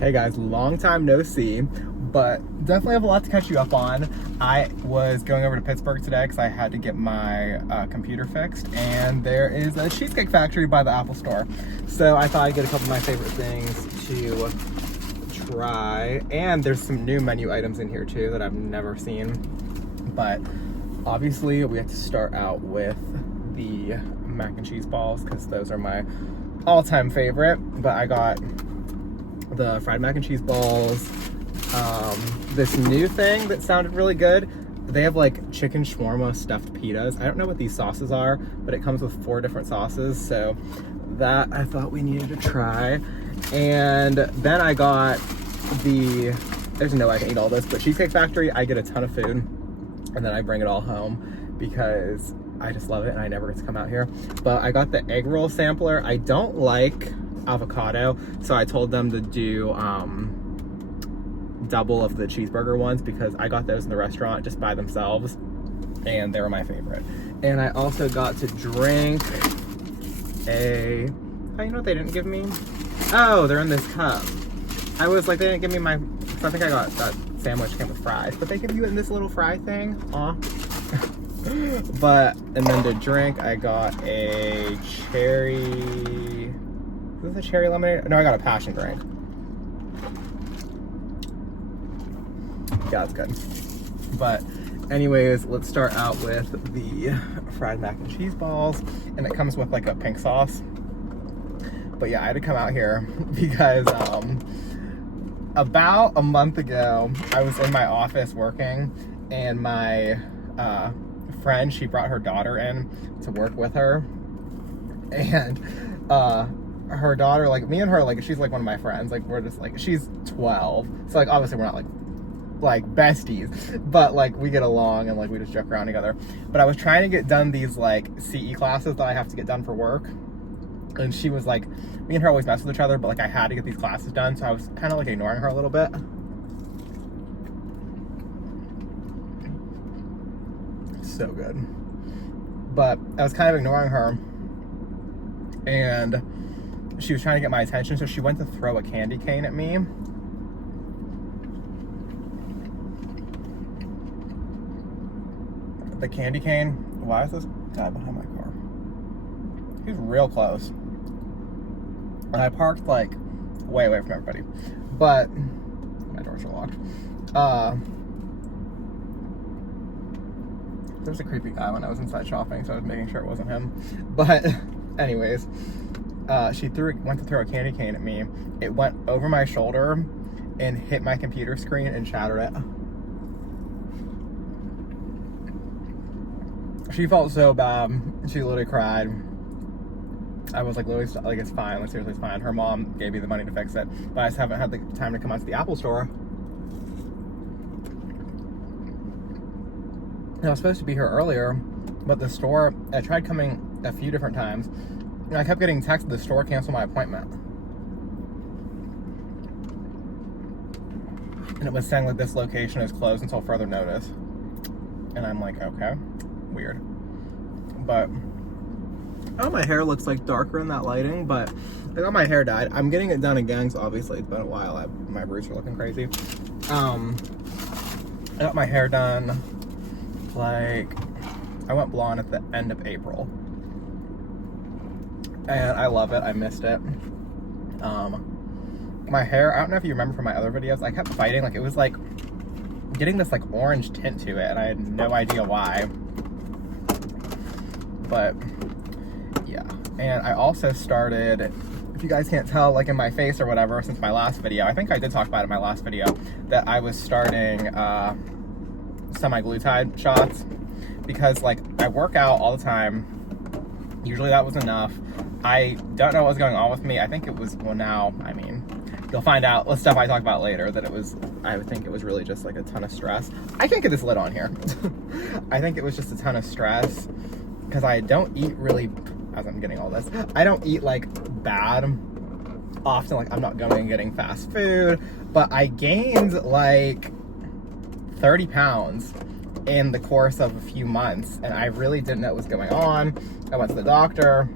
Hey guys, long time no see, but definitely have a lot to catch you up on. I was going over to Pittsburgh today because I had to get my computer fixed, and there is a Cheesecake Factory by the Apple Store. So I thought I'd get a couple of my favorite things to try, and there's some new menu items in here too that I've never seen. But obviously we have to start out with the mac and cheese balls because those are my all-time favorite. But I got the fried mac and cheese balls, this new thing that sounded really good. They have like chicken shawarma stuffed pitas. I don't know what these sauces are, but it comes with 4 different sauces, so that I thought we needed to try. And then I got there's no way I can eat all this, but Cheesecake Factory, I get a ton of food and then I bring it all home because I just love it and I never get to come out here. But I got the egg roll sampler. I don't like avocado, so I told them to do double of the cheeseburger ones because I got those in the restaurant just by themselves and they were my favorite. And I also got to drink you know what they didn't give me? Oh, they're in this cup. I was like, they didn't give me my, so I think I got that sandwich came with fries, but they give you it in this little fry thing. Aw. And then to drink, I got a cherry, is this a cherry lemonade? No, I got a passion drink. Yeah, it's good. But anyways, let's start out with the fried mac and cheese balls. And it comes with like a pink sauce. But yeah, I had to come out here because about a month ago, I was in my office working and my friend, she brought her daughter in to work with her. And her daughter, like me and her, like she's like one of my friends, like we're just like, she's 12, so like obviously we're not like besties, but like we get along and like we just joke around together. But I was trying to get done these like CE classes that I have to get done for work, and she was like, me and her always mess with each other, but like I had to get these classes done, so I was kind of like ignoring her a little bit. So good. But I was kind of ignoring her and she was trying to get my attention, so she went to throw a candy cane at me. The candy cane, why is this guy behind my car? He's real close. And I parked like way away from everybody. But my doors are locked. There was a creepy guy when I was inside shopping, so I was making sure it wasn't him. But anyways, she went to throw a candy cane at me. It went over my shoulder and hit my computer screen and shattered it. She felt so bad. She literally cried. I was like, literally, like, it's fine. Like, seriously, it's fine. Her mom gave me the money to fix it, but I just haven't had the time to come out to the Apple Store. I was supposed to be here earlier, but the store, I tried coming a few different times, and I kept getting texted the store canceled my appointment. And it was saying like this location is closed until further notice. And I'm like, okay, weird. But, oh, my hair looks like darker in that lighting, but I got my hair dyed. I'm getting it done again, so obviously it's been a while. My roots are looking crazy. I got my hair done. Like, I went blonde at the end of April and I love it. I missed it. My hair, I don't know if you remember from my other videos, I kept fighting, like it was like getting this like orange tint to it and I had no idea why. But yeah, and I also started, if you guys can't tell, like in my face or whatever, since my last video, I think I did talk about it in my last video, that I was starting semi-glutide shots because like I work out all the time. Usually that was enough. I don't know what was going on with me. I think it was, well now, I mean, you'll find out the stuff I talk about later, that it was, I would think it was really just like a ton of stress. I can't get this lid on here. I think it was just a ton of stress because I don't eat really, as I'm getting all this, I don't eat like bad often. Like I'm not going and getting fast food, but I gained like 30 pounds in the course of a few months and I really didn't know what was going on. I went to the doctor.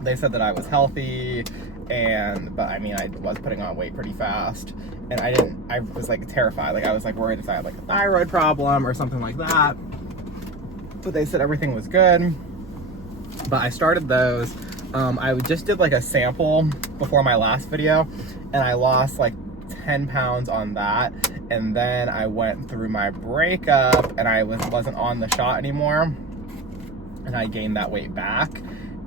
They said that I was healthy but I mean, I was putting on weight pretty fast, and I was like terrified. Like I was like worried if I had like a thyroid problem or something like that. But they said everything was good. But I started those. I just did like a sample before my last video, and I lost like 10 pounds on that. And then I went through my breakup, and I wasn't on the shot anymore, and I gained that weight back.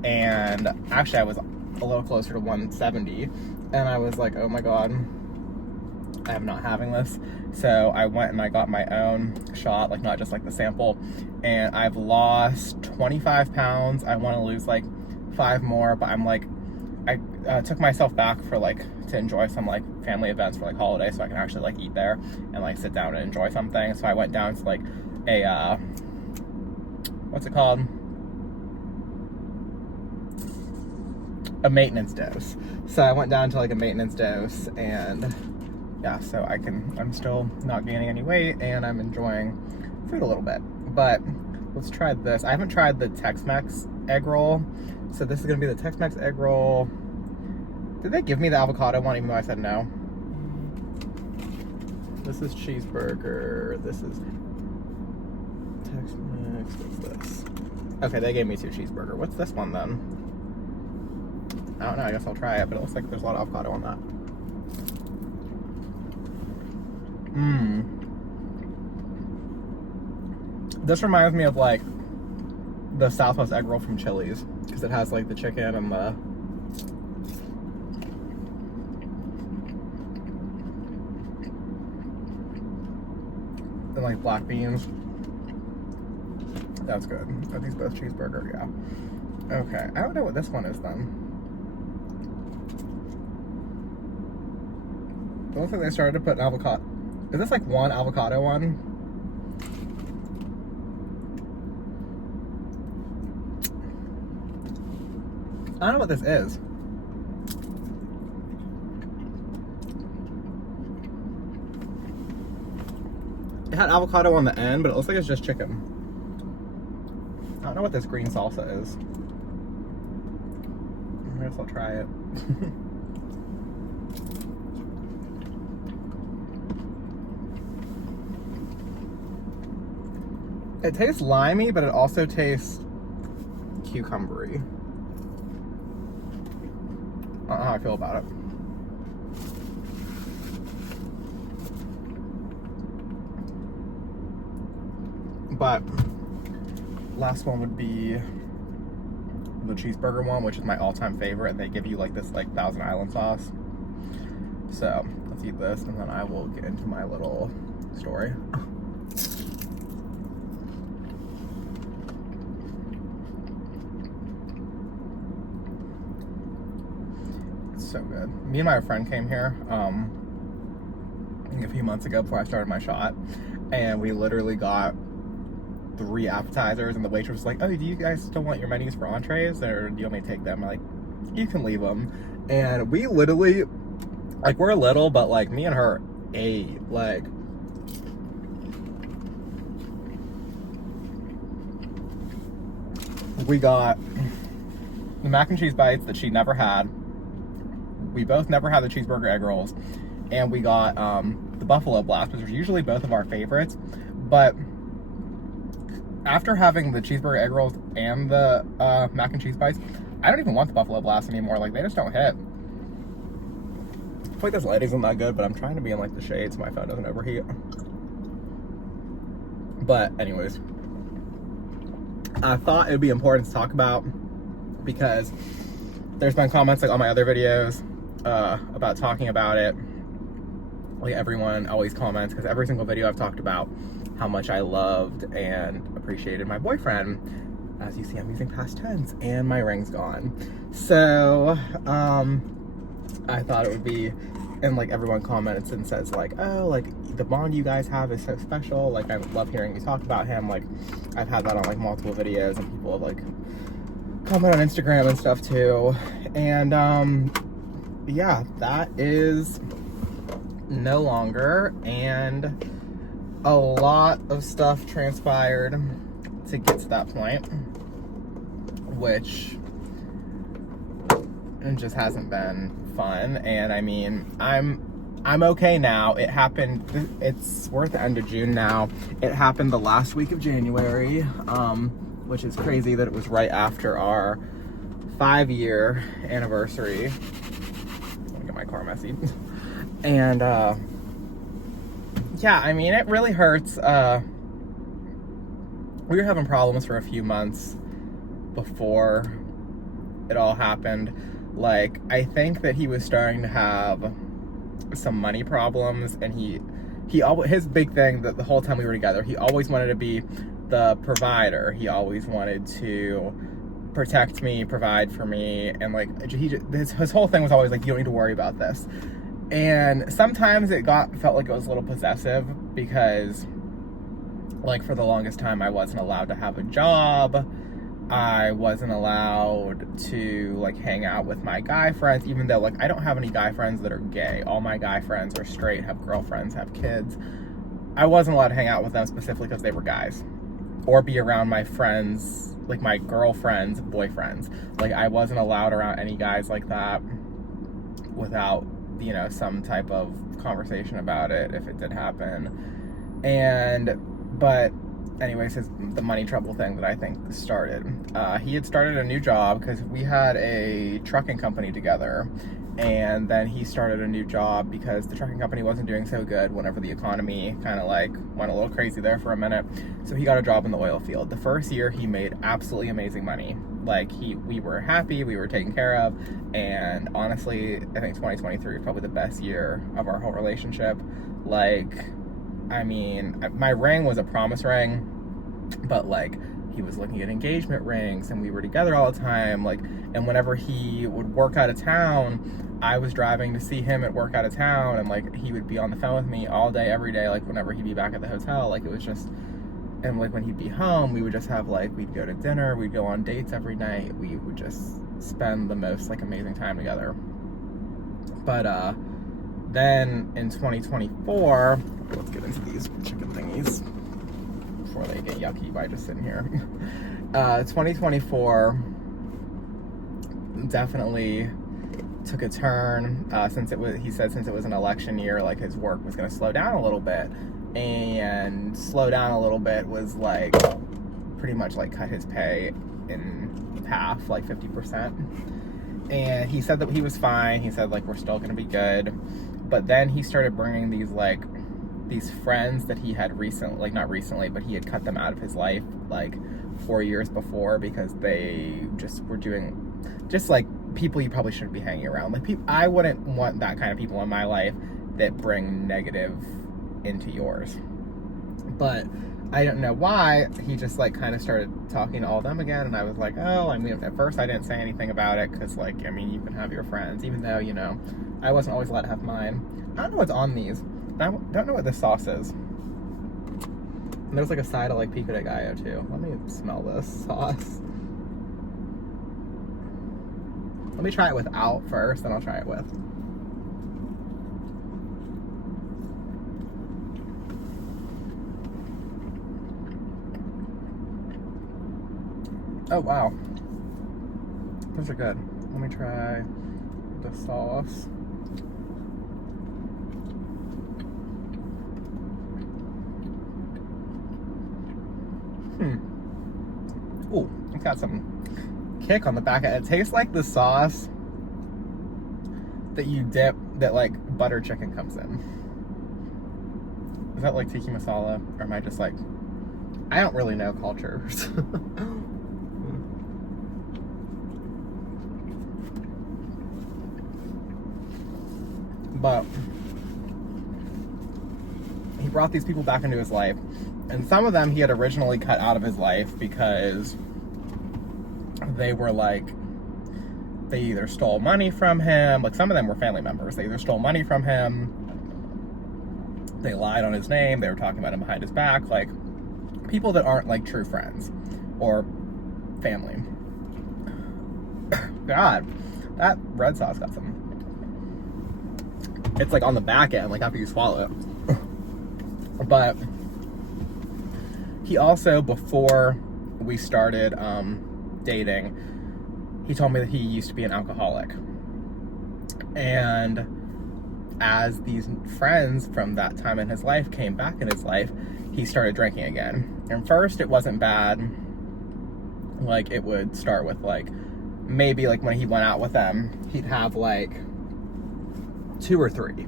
And actually I was a little closer to 170, and I was like, oh my god, I am not having this. So I went and I got my own shot, like not just like the sample, and I've lost 25 pounds. I want to lose like 5 more, but I'm like, I took myself back for like to enjoy some like family events for like holidays, so I can actually like eat there and like sit down and enjoy something. So I went down to like a what's it called, a maintenance dose. So I went down to like a maintenance dose, and yeah, so I'm still not gaining any weight, and I'm enjoying food a little bit. But let's try this. I haven't tried the Tex-Mex egg roll, so this is gonna be the Tex-Mex egg roll. Did they give me the avocado one even though I said no? This is cheeseburger. This is Tex-Mex. What's this? Okay, they gave me 2 cheeseburger. What's this one then? I don't know, I guess I'll try it, but it looks like there's a lot of avocado on that. This reminds me of like the Southwest egg roll from Chili's, because it has like the chicken and the like black beans. That's good. Are these both cheeseburger? Yeah. Okay, I don't know what this one is then. It looks like they started to put an avocado. Is this like one avocado one? I don't know what this is. It had avocado on the end, but it looks like it's just chicken. I don't know what this green salsa is. I guess I'll try it. It tastes limey, but it also tastes cucumbery. I don't know how I feel about it. But last one would be the cheeseburger one, which is my all-time favorite, and they give you like this like Thousand Island sauce. So let's eat this, and then I will get into my little story. It's so good. Me and my friend came here I think a few months ago before I started my shot, and we literally got 3 appetizers, and the waitress was like, oh, do you guys still want your menus for entrees, or do you want me to take them? I'm like, you can leave them. And we literally, like, we're little, but like me and her ate like we got the mac and cheese bites that she never had. We both never had the cheeseburger egg rolls, and we got the buffalo blast, which are usually both of our favorites. But after having the cheeseburger egg rolls and the mac and cheese bites, I don't even want the buffalo blast anymore. Like, they just don't hit. I feel like this lighting isn't that good, but I'm trying to be in like the shade so my phone doesn't overheat. But anyways, I thought it would be important to talk about, because there's been comments like on my other videos about talking about it. Like, everyone always comments, because every single video I've talked about how much I loved and appreciated my boyfriend. As you see, I'm using past tense, and my ring's gone. So I thought it would be, and like everyone comments and says like, oh, like the bond you guys have is so special. Like, I love hearing you talk about him. Like, I've had that on like multiple videos, and people have like comment on Instagram and stuff too. And yeah, that is no longer, and a lot of stuff transpired to get to that point, which it just hasn't been fun. And I mean, I'm okay now. It happened, we're at the end of June now. It happened the last week of January, which is crazy that it was right after our 5-year anniversary. Let me get my car messy. And yeah, I mean, it really hurts. We were having problems for a few months before it all happened. Like, I think that he was starting to have some money problems, and his big thing that the whole time we were together, he always wanted to be the provider. He always wanted to protect me, provide for me, and like his whole thing was always like, you don't need to worry about this. And sometimes it felt like it was a little possessive, because like for the longest time I wasn't allowed to have a job. I wasn't allowed to like hang out with my guy friends, even though like I don't have any guy friends that are gay. All my guy friends are straight, have girlfriends, have kids. I wasn't allowed to hang out with them specifically because they were guys, or be around my friends, like my girlfriends' boyfriends. Like I wasn't allowed around any guys like that without, you know, some type of conversation about it if it did happen. But anyways, the money trouble thing that I think started. He had started a new job because we had a trucking company together, and then he started a new job because the trucking company wasn't doing so good whenever the economy kind of like went a little crazy there for a minute. So he got a job in the oil field. The first year he made absolutely amazing money. Like we were happy, we were taken care of, and honestly, I think 2023 is probably the best year of our whole relationship. Like, I mean, my ring was a promise ring, but like he was looking at engagement rings, and we were together all the time. Like, and whenever he would work out of town, I was driving to see him at work out of town, and like he would be on the phone with me all day, every day. Like whenever he'd be back at the hotel, like it was just, and like when he'd be home, we would just have like, we'd go to dinner, we'd go on dates every night. We would just spend the most like amazing time together. But then in 2024, let's get into these chicken thingies before they get yucky by just sitting here. 2024 definitely took a turn, he said since it was an election year, like his work was going to slow down a little bit. And slow down a little bit was like pretty much like cut his pay in half, like 50%. And he said that he was fine. He said like we're still gonna be good. But then he started bringing these friends that he had recently, like not recently, but he had cut them out of his life like 4 years before, because they just were doing just like people you probably shouldn't be hanging around. Like I wouldn't want that kind of people in my life that bring negative into yours. But I don't know why, he just like kind of started talking to all of them again, and I was like, oh, I mean, at first I didn't say anything about it, because like, I mean, you can have your friends, even though, you know, I wasn't always allowed to have mine. I don't know what's on these. I don't know what this sauce is. And there's like a side of like pico de gallo too. Let me smell this sauce. Let me try it without first, then I'll try it with. Oh, wow. Those are good. Let me try the sauce. Ooh, it's got some kick on the back end. It tastes like the sauce that you dip, that like butter chicken comes in. Is that like tiki masala? Or am I just like, I don't really know cultures. But he brought these people back into his life, and some of them he had originally cut out of his life because they were like, they either stole money from him, like some of them were family members, they either stole money from him, they lied on his name, they were talking about him behind his back, like people that aren't like true friends or family. God, that red sauce got some. It's like on the back end, like after you swallow it. But he also, before we started dating, he told me that he used to be an alcoholic. And as these friends from that time in his life came back in his life, he started drinking again. And first it wasn't bad. Like, it would start with like, maybe like when he went out with them, he'd have like 2 or 3.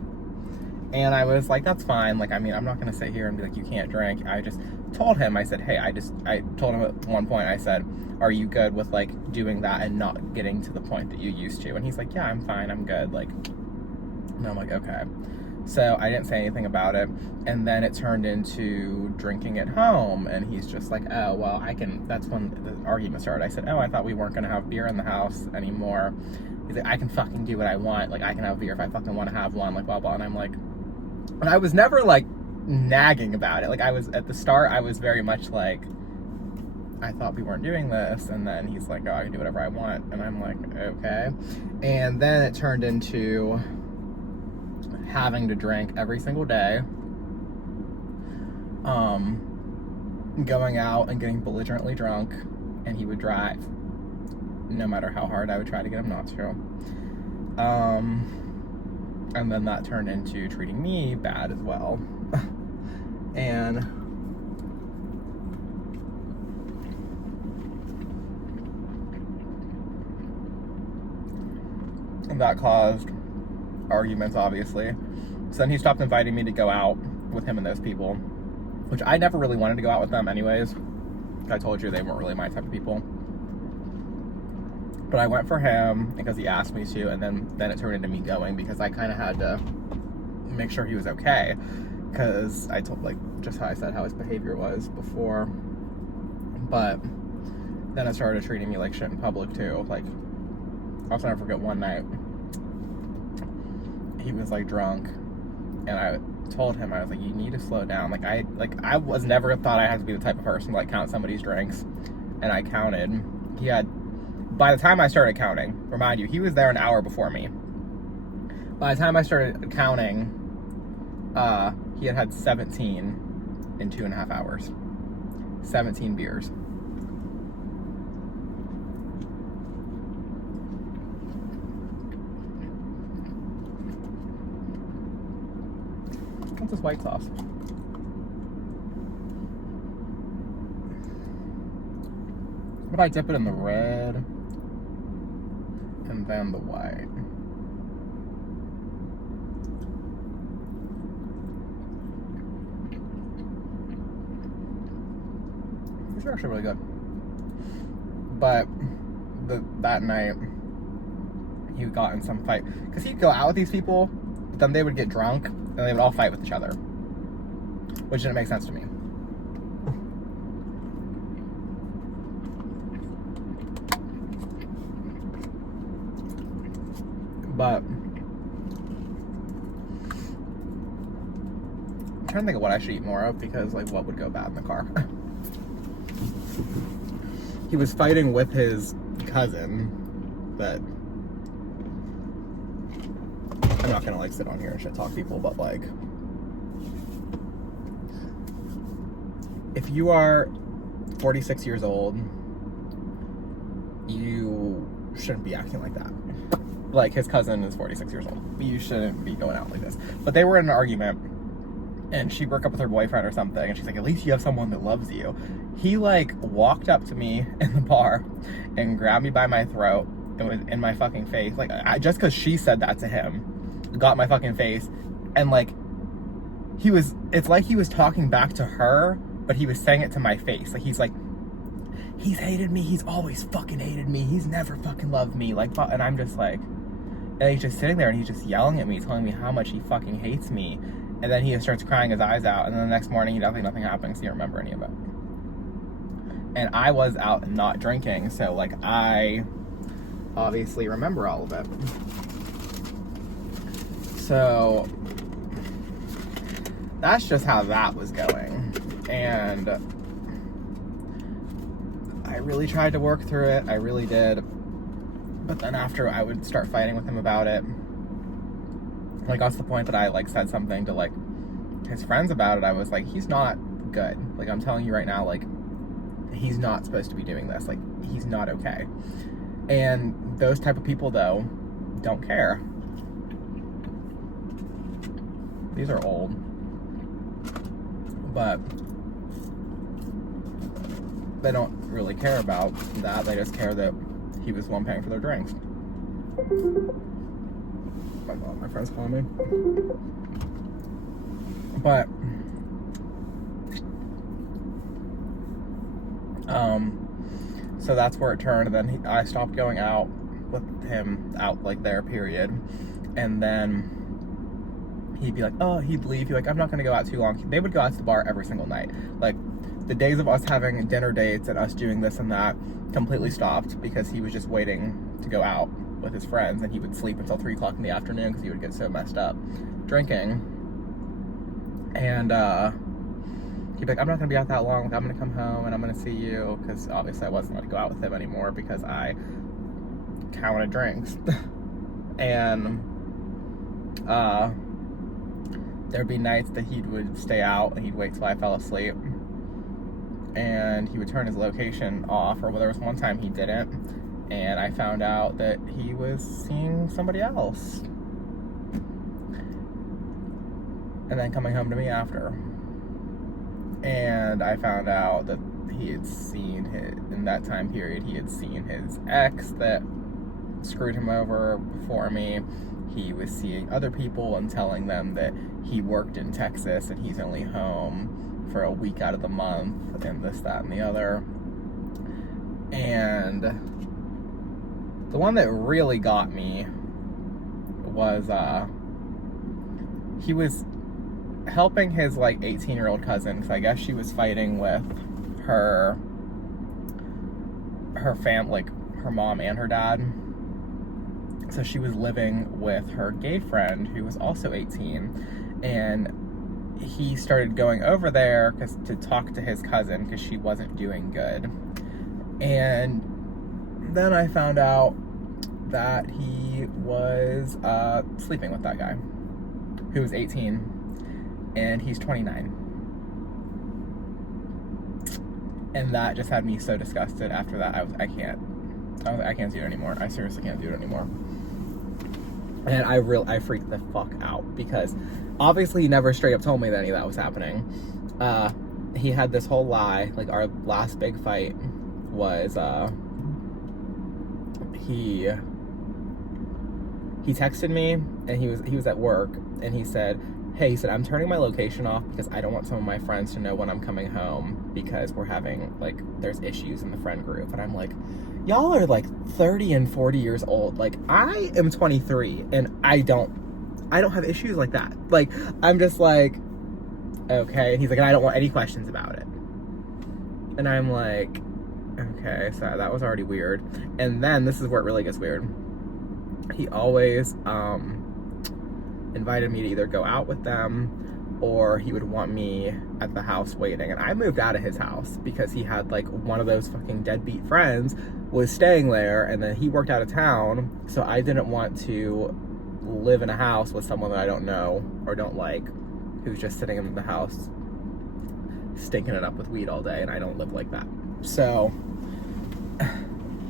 And I was like, that's fine. Like, I mean, I'm not gonna sit here and be like, you can't drink. I just told him, I said, hey, I told him at one point, I said, are you good with like doing that and not getting to the point that you used to? And he's like, yeah, I'm fine, I'm good. Like, and I'm like, okay. So I didn't say anything about it. And then it turned into drinking at home. And he's just like, oh, well, that's when the argument started. I said, oh, I thought we weren't gonna have beer in the house anymore. He's like, I can fucking do what I want. Like, I can have beer if I fucking want to have one, like, blah, blah. And I'm like, and I was never like nagging about it. Like, I was, at the start, I was very much like, I thought we weren't doing this. And then he's like, oh, I can do whatever I want. And I'm like, okay. And then it turned into having to drink every single day, going out and getting belligerently drunk, and he would drive no matter how hard I would try to get him not to. And then that turned into treating me bad as well. and that caused arguments, obviously. So then he stopped inviting me to go out with him and those people, which I never really wanted to go out with them anyways. I told you they weren't really my type of people. But I went for him because he asked me to, and then it turned into me going because I kind of had to make sure he was okay, because I told, like, just how I said how his behavior was before. But then it started treating me like shit in public too. Like, I'll never forget one night, he was like drunk, and I told him, I was like, you need to slow down. Like, I was never thought I had to be the type of person to like count somebody's drinks, and I counted. By the time I started counting, remind you, he was there an hour before me. By the time I started counting, he had 17 in 2.5 hours. 17 beers. What's this white sauce? What if I dip it in the red and then the white? These are actually really good. But that night, he got in some fight. Because he'd go out with these people, but then they would get drunk, and they would all fight with each other. Which didn't make sense to me. But I'm trying to think of what I should eat more of, because like what would go bad in the car. He was fighting with his cousin, but I'm not gonna like sit on here and shit talk people, but like, if you are 46 years old, you shouldn't be acting like that. Like, his cousin is 46 years old. You shouldn't be going out like this. But they were in an argument, and she broke up with her boyfriend or something, and she's like, at least you have someone that loves you. He, like, walked up to me in the bar and grabbed me by my throat and was in my fucking face. Like, just because she said that to him, got my fucking face, and, like, it's like he was talking back to her, but he was saying it to my face. Like, he's like, he's hated me, he's always fucking hated me, he's never fucking loved me, like, and I'm just like, and he's just sitting there and he's just yelling at me, telling me how much he fucking hates me. And then he just starts crying his eyes out, and then the next morning nothing happened, so he didn't remember any of it. And I was out not drinking, so like, I obviously remember all of it. So that's just how that was going. And I really tried to work through it, I really did. But then after I would start fighting with him about it, like, got to the point that I like said something to like his friends about it. I was like, he's not good. Like, I'm telling you right now, like, he's not supposed to be doing this. Like, he's not okay. And those type of people, though, don't care. These are old. But they don't really care about that. They just care that he was the one paying for their drinks. My God, my friend's calling me. But so that's where it turned. And then I stopped going out with him out like there, period. And then he'd be like, oh, he'd leave. He'd be like, I'm not gonna go out too long. They would go out to the bar every single night. Like the days of us having dinner dates and us doing this and that completely stopped because he was just waiting to go out with his friends, and he would sleep until 3 o'clock in the afternoon because he would get so messed up drinking. And he'd be like, I'm not gonna be out that long. Like, I'm gonna come home and I'm gonna see you, because obviously I wasn't allowed to go out with him anymore because I counted drinks. And there'd be nights that he would stay out and he'd wait till I fell asleep, and he would turn his location off. Or well, there was one time he didn't, and I found out that he was seeing somebody else, and then coming home to me after. And I found out that he had seen in that time period, he had seen his ex that screwed him over before me. He was seeing other people and telling them that he worked in Texas and he's only home for a week out of the month, and this, that, and the other. And the one that really got me was he was helping his like 18-year-old cousin, because I guess she was fighting with her family, like her mom and her dad. So she was living with her gay friend who was also 18, and he started going over there to talk to his cousin because she wasn't doing good. And then I found out that he was sleeping with that guy who was 18, and he's 29. And that just had me so disgusted. After that, I can't do it anymore. I seriously can't do it anymore. And I freaked the fuck out, because obviously he never straight up told me that any of that was happening. He had this whole lie. Like, our last big fight was he texted me, and he was at work, and he said, hey, he said, I'm turning my location off because I don't want some of my friends to know when I'm coming home, because we're having, like, there's issues in the friend group. And I'm like, y'all are like 30 and 40 years old. Like, I am 23 and I don't have issues like that. Like, I'm just like, okay. And he's like, I don't want any questions about it. And I'm like, okay, so that was already weird. And then this is where it really gets weird. He always invited me to either go out with them, or he would want me at the house waiting. And I moved out of his house because he had like one of those fucking deadbeat friends was staying there, and then he worked out of town, so I didn't want to live in a house with someone that I don't know or don't like, who's just sitting in the house stinking it up with weed all day, and I don't live like that. So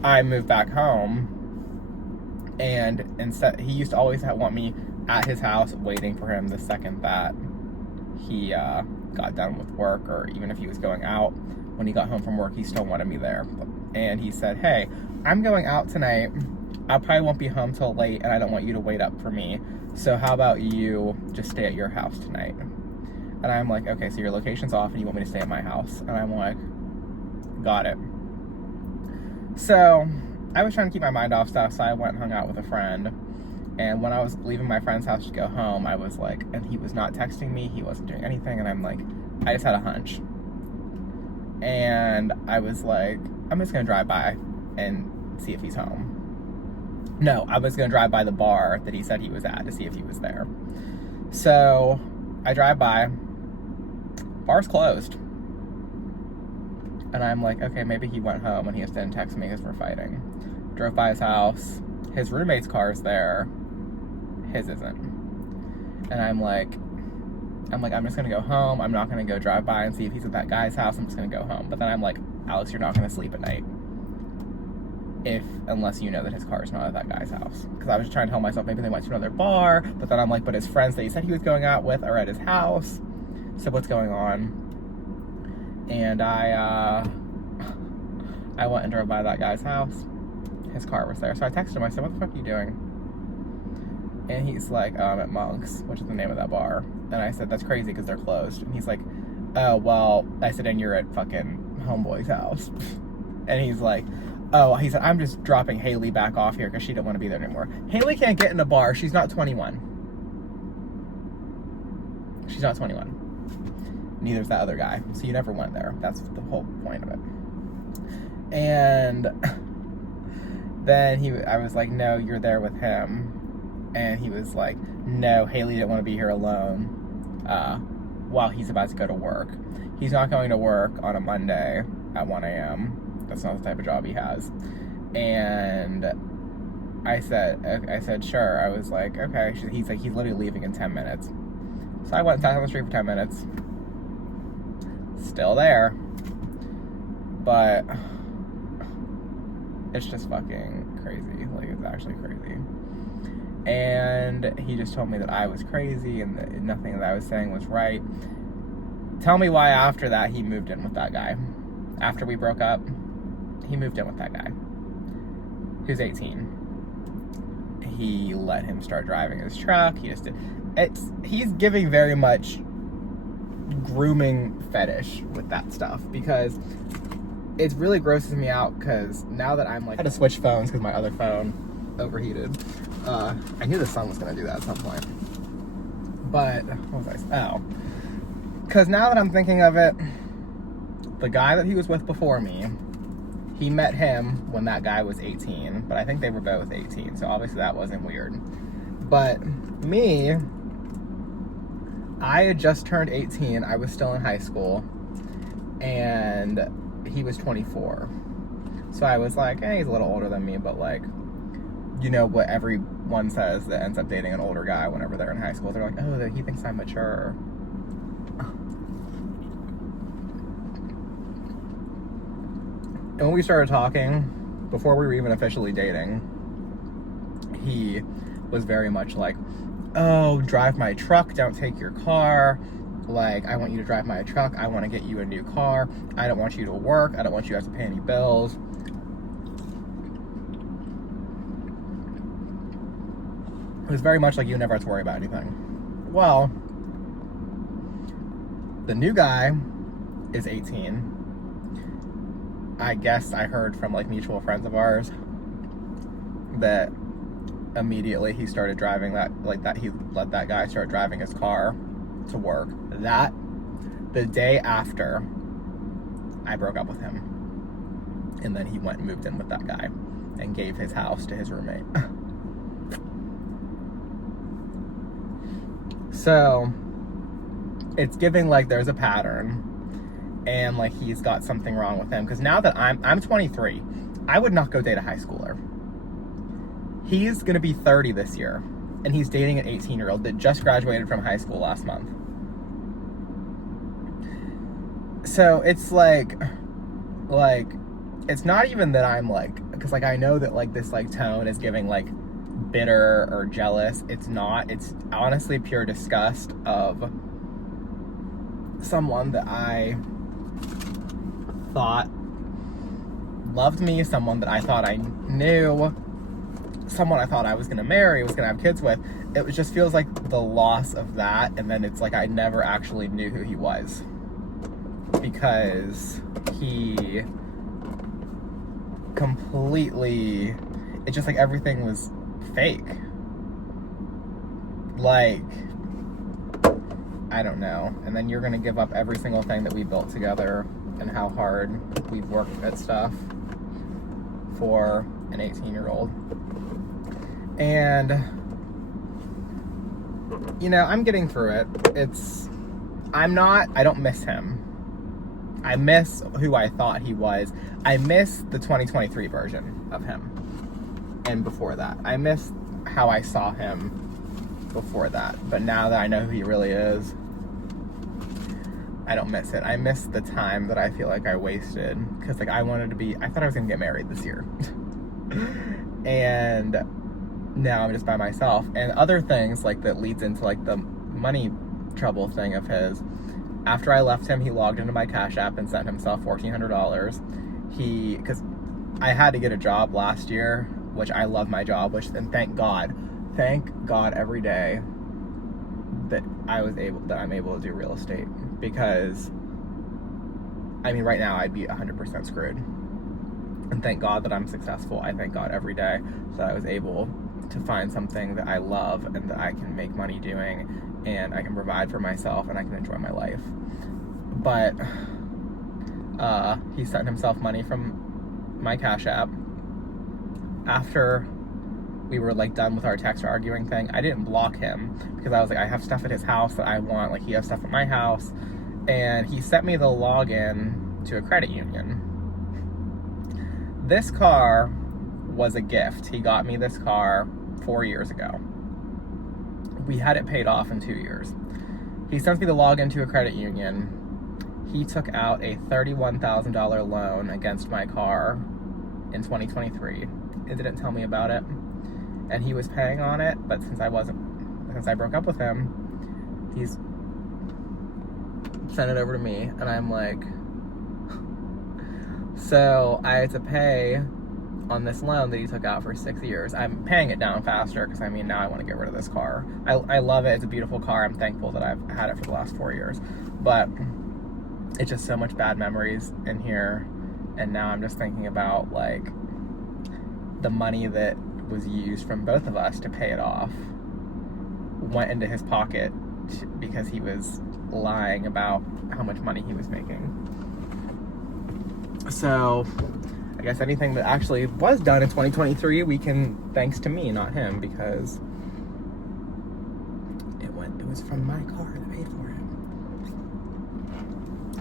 I moved back home, and instead he used to always want me at his house waiting for him the second that he got done with work, or even if he was going out. When he got home from work, he still wanted me there. And he said, hey, I'm going out tonight. I probably won't be home till late, and I don't want you to wait up for me. So how about you just stay at your house tonight? And I'm like, okay, so your location's off and you want me to stay at my house? And I'm like, got it. So I was trying to keep my mind off stuff, so I went and hung out with a friend. And when I was leaving my friend's house to go home, I was like, and he was not texting me, he wasn't doing anything, and I'm like, I just had a hunch. And I was like, I'm just gonna drive by and see if he's home. No, I was gonna drive by the bar that he said he was at to see if he was there. So I drive by, bar's closed. And I'm like, okay, maybe he went home and he just didn't text me because we're fighting. Drove by his house, his roommate's car's there, his isn't. And I'm just gonna go home. I'm not gonna go drive by and see if he's at that guy's house. I'm just gonna go home. But then I'm like, Alex, you're not gonna sleep at night. unless you know that his car is not at that guy's house. Because I was just trying to tell myself maybe they went to another bar, but then I'm like, but his friends that he said he was going out with are at his house. So what's going on? And I went and drove by that guy's house. His car was there. So I texted him, I said, what the fuck are you doing? And he's like, I'm at Monk's, which is the name of that bar. And I said, that's crazy because they're closed. And he's like, oh, well, I said, and you're at fucking homeboy's house. And he's like, oh, he said, I'm just dropping Haley back off here because she didn't want to be there anymore. Haley can't get in a bar. She's not 21. She's not 21. Neither's that other guy. So you never went there. That's the whole point of it. And then I was like, no, you're there with him. And he was like, no, Haley didn't want to be here alone while he's about to go to work. He's not going to work on a Monday at 1 a.m. That's not the type of job he has. And I said, sure. I was like, okay. He's like, he's literally leaving in 10 minutes. So I went and sat on the street for 10 minutes. Still there. But it's just fucking crazy. Like, it's actually crazy. And he just told me that I was crazy and that nothing that I was saying was right. Tell me why after that he moved in with that guy. After we broke up, he moved in with that guy who's 18. He let him start driving his truck. He just did. He's giving very much grooming fetish with that stuff because it really grosses me out because now that I'm like, I had to switch phones because my other phone overheated. I knew the sun was going to do that at some point. But, what was I? Oh. Because now that I'm thinking of it, the guy that he was with before me, he met him when that guy was 18. But I think they were both 18. So obviously that wasn't weird. But me, I had just turned 18. I was still in high school. And he was 24. So I was like, he's a little older than me, but like, you know what everyone says that ends up dating an older guy whenever they're in high school. They're like, oh, he thinks I'm mature. And when we started talking, before we were even officially dating, he was very much like, oh, drive my truck, don't take your car. Like, I want you to drive my truck. I want to get you a new car. I don't want you to work. I don't want you to have to pay any bills. It was very much like you never have to worry about anything. Well, the new guy is 18. I guess I heard from like mutual friends of ours that immediately he started driving he let that guy start driving his car to work. The day after I broke up with him. And then he went and moved in with that guy and gave his house to his roommate. So it's giving like there's a pattern and like he's got something wrong with him. Because now that I'm 23, I would not go date a high schooler. He's gonna be 30 this year and he's dating an 18-year-old that just graduated from high school last month. So it's like it's not even that I'm like, because like I know that like this like tone is giving like bitter or jealous. It's not. It's honestly pure disgust of someone that I thought loved me, someone that I thought I knew, someone I thought I was gonna marry, was gonna have kids with. It just feels like the loss of that, and then it's like I never actually knew who he was because he completely, it's just like everything was fake. Like, I don't know. And then you're gonna give up every single thing that we built together and how hard we've worked at stuff for an 18-year-old. And you know, I'm getting through it. I don't miss him. I miss who I thought he was. I miss the 2023 version of him. And before that, I miss how I saw him before that. But now that I know who he really is, I don't miss it. I miss the time that I feel like I wasted. Because like I thought I was gonna get married this year. And now I'm just by myself. And other things like that leads into like the money trouble thing of his. After I left him, he logged into my Cash App and sent himself $1,400. Because I had to get a job last year, which I love my job, and thank God every day that I'm able to do real estate, because I mean right now I'd be 100% screwed. And thank God that I'm successful. I thank God every day that I was able to find something that I love and that I can make money doing, and I can provide for myself and I can enjoy my life. But he sent himself money from my Cash App. After we were like done with our text arguing thing, I didn't block him because I was like, I have stuff at his house that I want, like he has stuff at my house, and he sent me the login to a credit union. This car was a gift. He got me this car 4 years ago. We had it paid off in 2 years. He sends me the login to a credit union. He took out a $31,000 loan against my car in 2023. It didn't tell me about it. And he was paying on it, but since I broke up with him, he's sent it over to me, and I'm like, so I had to pay on this loan that he took out for 6 years. I'm paying it down faster because I mean now I want to get rid of this car. I love it. It's a beautiful car. I'm thankful that I've had it for the last 4 years, but it's just so much bad memories in here. And now I'm just thinking about like the money that was used from both of us to pay it off went into his pocket because he was lying about how much money he was making. So I guess anything that actually was done in 2023, we can thanks to me, not him, because it was from my car that paid for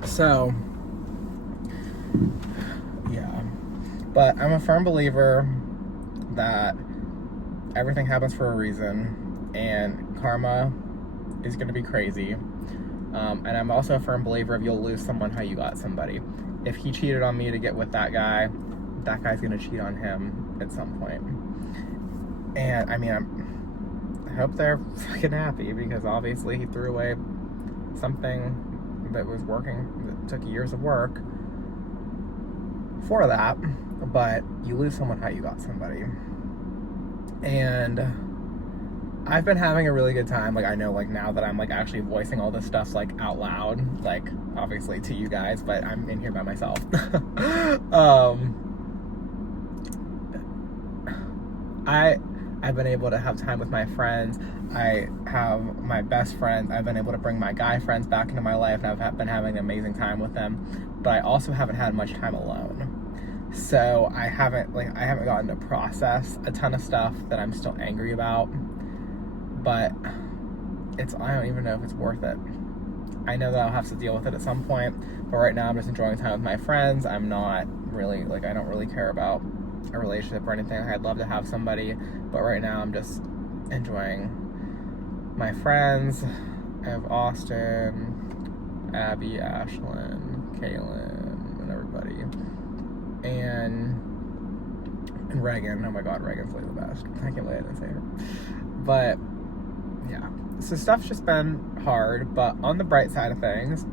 it. So yeah, but I'm a firm believer that everything happens for a reason, and karma is going to be crazy. And I'm also a firm believer of you'll lose someone how you got somebody. If he cheated on me to get with that guy's going to cheat on him at some point. And I mean, I hope they're fucking happy, because obviously he threw away something that was working, that took years of work for that. But you lose someone how you got somebody. And I've been having a really good time. Like, I know, like, now that I'm, like, actually voicing all this stuff, like, out loud, like, obviously to you guys, but I'm in here by myself. I've been able to have time with my friends. I have my best friends. I've been able to bring my guy friends back into my life, and I've been having an amazing time with them. But I also haven't had much time alone. So I haven't gotten to process a ton of stuff that I'm still angry about. But I don't even know if it's worth it. I know that I'll have to deal with it at some point, but right now I'm just enjoying time with my friends. I'm not really, like, I don't really care about a relationship or anything. I'd love to have somebody, but right now I'm just enjoying my friends. I have Austin, Abby, Ashlyn, Kaylin, and everybody. And Reagan. Oh my God, Reagan's like the best. I can't believe I didn't say her. But yeah, so stuff's just been hard, but on the bright side of things,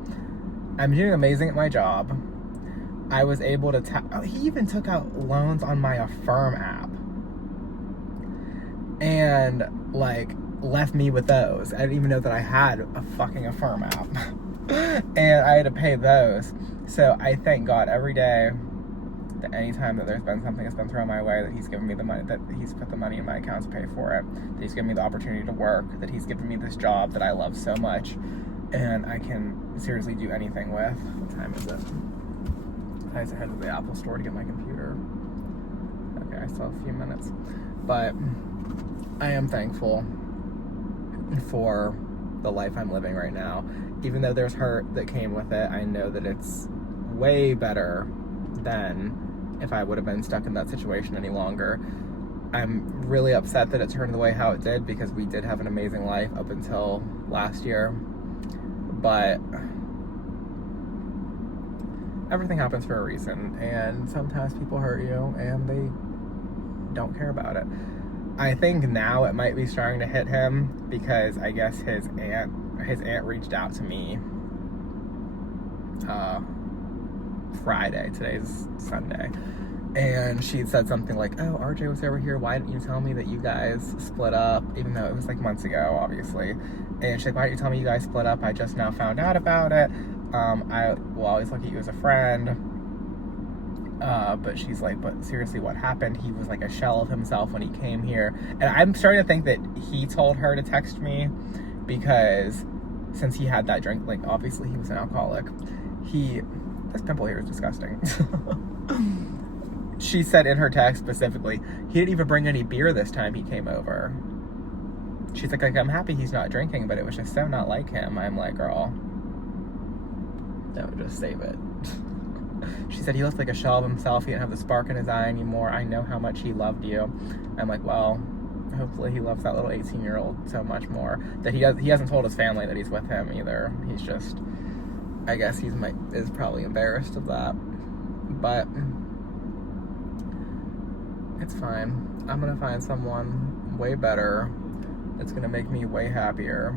I'm doing amazing at my job. I was able to he even took out loans on my Affirm app and like left me with those. I didn't even know that I had a fucking Affirm app. And I had to pay those. So I thank God every day that anytime that there's been something that's been thrown my way, that he's given me the money, that he's put the money in my account to pay for it, that he's given me the opportunity to work, that he's given me this job that I love so much, and I can seriously do anything with. What time is it? I have to head to the Apple store to get my computer. Okay, I still have a few minutes. But I am thankful for the life I'm living right now. Even though there's hurt that came with it, I know that it's way better than if I would have been stuck in that situation any longer. I'm really upset that it turned the way how it did, because we did have an amazing life up until last year. But everything happens for a reason, and sometimes people hurt you and they don't care about it. I think now it might be starting to hit him because I guess his aunt reached out to me Friday. Today's Sunday. And she said something like, oh, RJ was over here. Why didn't you tell me that you guys split up? Even though it was like months ago, obviously. And she's like, why didn't you tell me you guys split up? I just now found out about it. I will always look at you as a friend. But she's like, but seriously, what happened? He was like a shell of himself when he came here. And I'm starting to think that he told her to text me because since he had that drink, like obviously he was an alcoholic. This pimple here is disgusting. She said in her text specifically, he didn't even bring any beer this time he came over. She's like, I'm happy he's not drinking, but it was just so not like him. I'm like, girl, don't just save it. She said he looked like a shell of himself. He didn't have the spark in his eye anymore. I know how much he loved you. I'm like, well, hopefully he loves that little 18-year-old so much more that he hasn't told his family that he's with him either. He's just, I guess is probably embarrassed of that. But it's fine. I'm gonna find someone way better that's gonna make me way happier.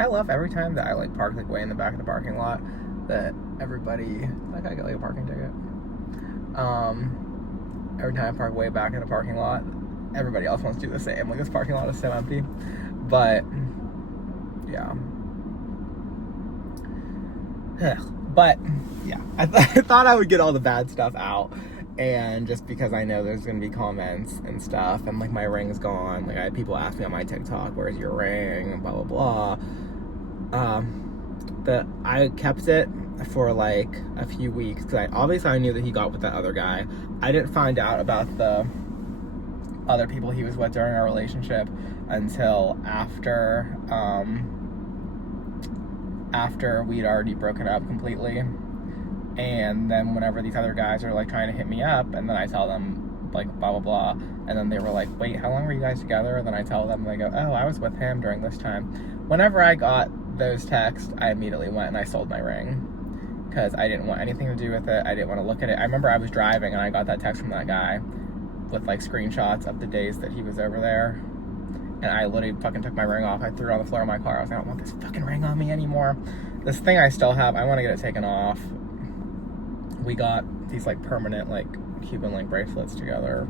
I love every time that I like park like way in the back of the parking lot that everybody, like I get like a parking ticket. Every time I park way back in the parking lot, everybody else wants to do the same. Like this parking lot is so empty. But yeah. But yeah, I thought I would get all the bad stuff out. And just because I know there's gonna be comments and stuff, and like my ring's gone. Like I had people ask me on my TikTok, where's your ring? And blah blah blah. But I kept it for like a few weeks because I knew that he got with that other guy. I didn't find out about the other people he was with during our relationship until after we'd already broken up completely. And then whenever these other guys are like trying to hit me up, and then I tell them like blah blah blah, and then they were like, wait, how long were you guys together? And then I tell them, they go, oh, I was with him during this time. Whenever I got those texts, I immediately went and I sold my ring because I didn't want anything to do with it. I didn't want to look at it. I remember I was driving and I got that text from that guy with like screenshots of the days that he was over there, and I literally fucking took my ring off. I threw it on the floor of my car. I was like, I don't want this fucking ring on me anymore. This thing I still have, I want to get it taken off. We got these like permanent like Cuban link bracelets together,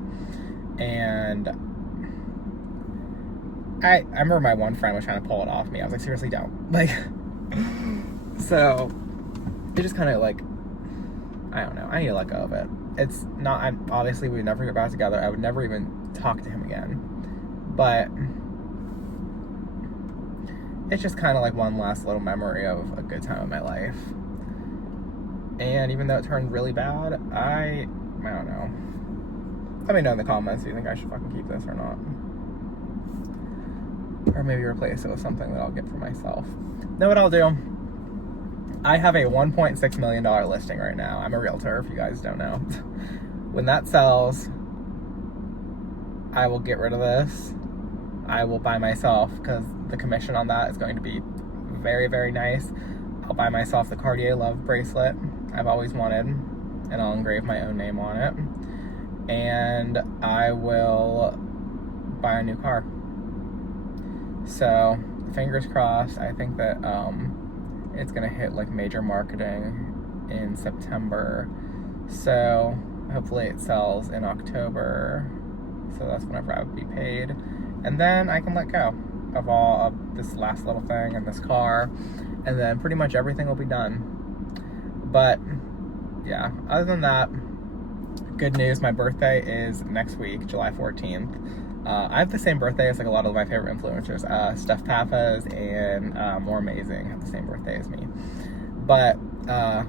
and I remember my one friend was trying to pull it off me. I was like, seriously, don't. Like, so it just kind of like, I don't know. I need to let go of it. It's not, obviously we would never get back together. I would never even talk to him again. But it's just kind of like one last little memory of a good time in my life. And even though it turned really bad, I don't know. Let me know in the comments, do you think I should fucking keep this or not? Or maybe replace it with something that I'll get for myself. Know what I'll do? I have a $1.6 million listing right now. I'm a realtor, if you guys don't know. When that sells, I will get rid of this. I will buy myself, because the commission on that is going to be very, very nice. I'll buy myself the Cartier Love bracelet I've always wanted, and I'll engrave my own name on it. And I will buy a new car. So, fingers crossed. I think that it's gonna hit like major marketing in September. So, hopefully it sells in October. So that's whenever I would be paid. And then I can let go of all of this last little thing and this car. And then pretty much everything will be done. But, yeah, other than that, good news, my birthday is next week, July 14th. I have the same birthday as like a lot of my favorite influencers. Steph Pappas and More Amazing have the same birthday as me. But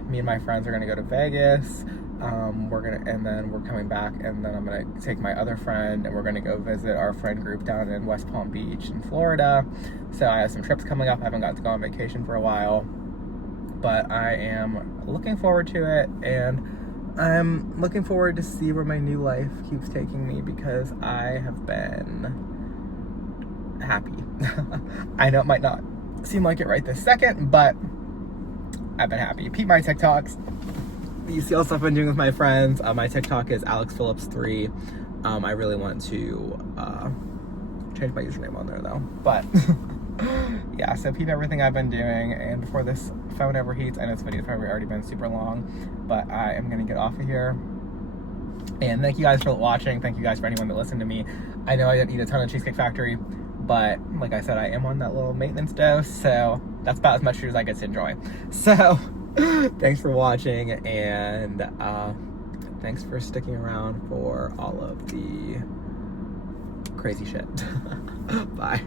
me and my friends are gonna go to Vegas. And then we're coming back, and then I'm gonna take my other friend, and we're gonna go visit our friend group down in West Palm Beach in Florida. So I have some trips coming up. I haven't got to go on vacation for a while, but I am looking forward to it, and I'm looking forward to see where my new life keeps taking me, because I have been happy. I know it might not seem like it right this second, but I've been happy. Peep my TikToks. You see all the stuff I've been doing with my friends. My TikTok is AlexPhillips3. I really want to change my username on there though, but yeah, so peep everything I've been doing, and before this phone overheats, I know this video's probably already been super long, but I am gonna get off of here. And thank you guys for watching. Thank you guys for anyone that listened to me. I know I didn't eat a ton of Cheesecake Factory, but like I said, I am on that little maintenance dose, so that's about as much food as I get to enjoy. So thanks for watching, and thanks for sticking around for all of the crazy shit. Bye.